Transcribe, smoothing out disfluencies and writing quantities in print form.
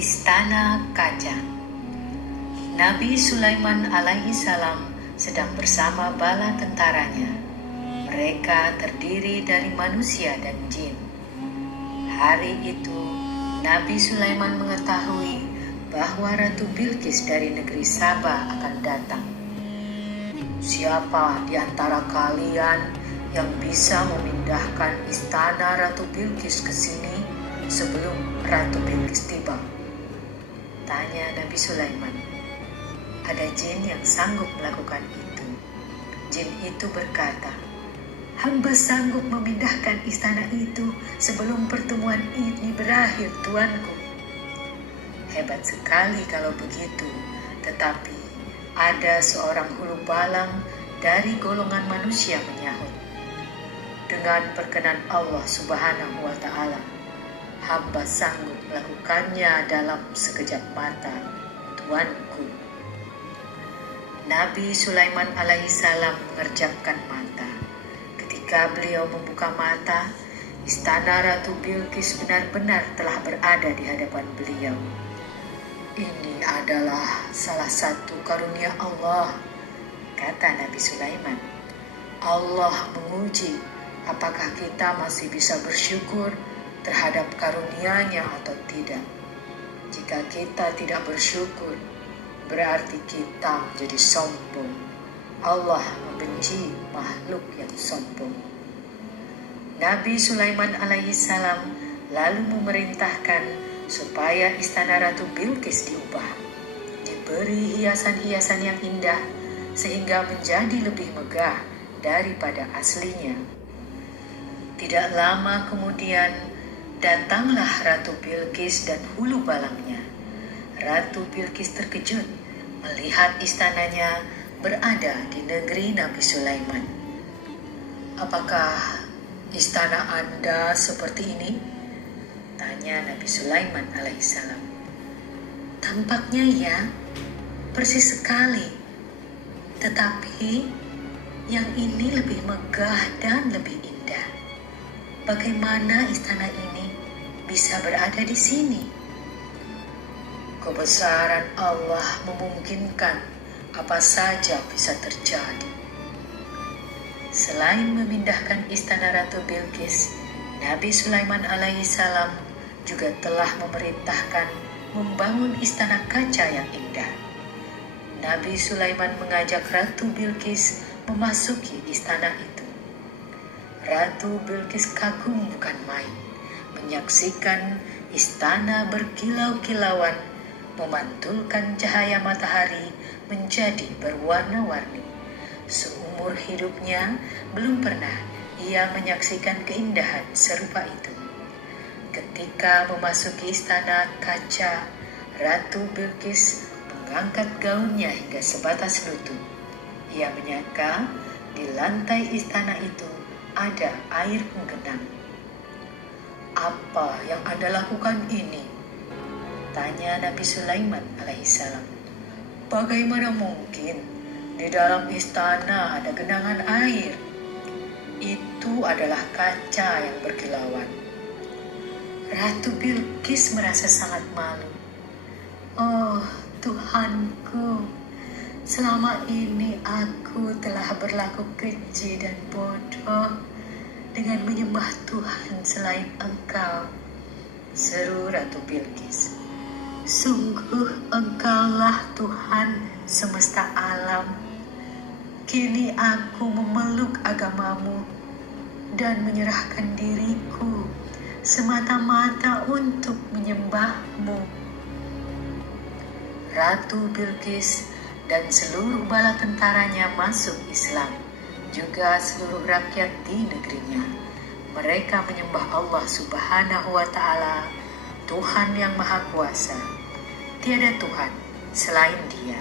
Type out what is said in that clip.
Istana Kaca. Nabi Sulaiman alaihi salam sedang bersama bala tentaranya. Mereka terdiri dari manusia dan jin. Hari itu, Nabi Sulaiman mengetahui bahwa Ratu Bilqis dari negeri Saba akan datang. Siapa di antara kalian yang bisa memindahkan istana Ratu Bilqis ke sini sebelum Ratu Bilqis tiba? Tanya Nabi Sulaiman. Ada jin yang sanggup melakukan itu. Jin itu berkata, "Hamba sanggup memindahkan istana itu sebelum pertemuan ini berakhir, tuanku." Hebat sekali kalau begitu, tetapi ada seorang hulu balang dari golongan manusia menyahut, "Dengan perkenan Allah Subhanahu wa Ta'ala, hamba sanggup melakukannya dalam sekejap mata, tuanku." Nabi Sulaiman alaihissalam mengerjapkan mata. Ketika beliau membuka mata, istana Ratu Bilqis benar-benar telah berada di hadapan beliau. "Ini adalah salah satu karunia Allah," kata Nabi Sulaiman. "Allah menguji apakah kita masih bisa bersyukur terhadap karunia-Nya atau tidak. Jika kita tidak bersyukur, berarti kita menjadi sombong. Allah membenci makhluk yang sombong." Nabi Sulaiman alaihissalam lalu memerintahkan supaya istana Ratu Bilqis diubah, diberi hiasan-hiasan yang indah sehingga menjadi lebih megah daripada aslinya. Tidak lama kemudian datanglah Ratu Bilqis dan hulu balangnya. Ratu Bilqis terkejut melihat istananya berada di negeri Nabi Sulaiman. "Apakah istana Anda seperti ini?" tanya Nabi Sulaiman alaihissalam. "Tampaknya ya, persis sekali. Tetapi yang ini lebih megah dan lebih indah. Bagaimana istana ini bisa berada di sini?" "Kebesaran Allah memungkinkan apa saja bisa terjadi." Selain memindahkan istana Ratu Bilqis, Nabi Sulaiman alaihissalam juga telah memerintahkan membangun istana kaca yang indah. Nabi Sulaiman mengajak Ratu Bilqis memasuki istana itu. Ratu Bilqis kagum bukan main menyaksikan istana berkilau-kilauan, memantulkan cahaya matahari menjadi berwarna-warni. Seumur hidupnya belum pernah ia menyaksikan keindahan serupa itu. Ketika memasuki istana kaca, Ratu Bilqis mengangkat gaunnya hingga sebatas lutut. Ia menyangka di lantai istana itu ada air menggenang. "Apa yang Anda lakukan ini?" tanya Nabi Sulaiman alaihissalam. "Bagaimana mungkin di dalam istana ada genangan air? Itu adalah kaca yang berkilauan." Ratu Bilqis merasa sangat malu. "Oh Tuhanku, selama ini aku telah berlaku keji dan bodoh dengan menyembah Tuhan selain Engkau," seru Ratu Bilqis. "Sungguh Engkaulah Tuhan semesta alam. Kini aku memeluk agamamu dan menyerahkan diriku semata-mata untuk menyembahmu." Ratu Bilqis dan seluruh bala tentaranya masuk Islam, juga seluruh rakyat di negerinya. Mereka menyembah Allah Subhanahu wa Ta'ala, Tuhan yang Maha Kuasa. Tiada Tuhan selain Dia.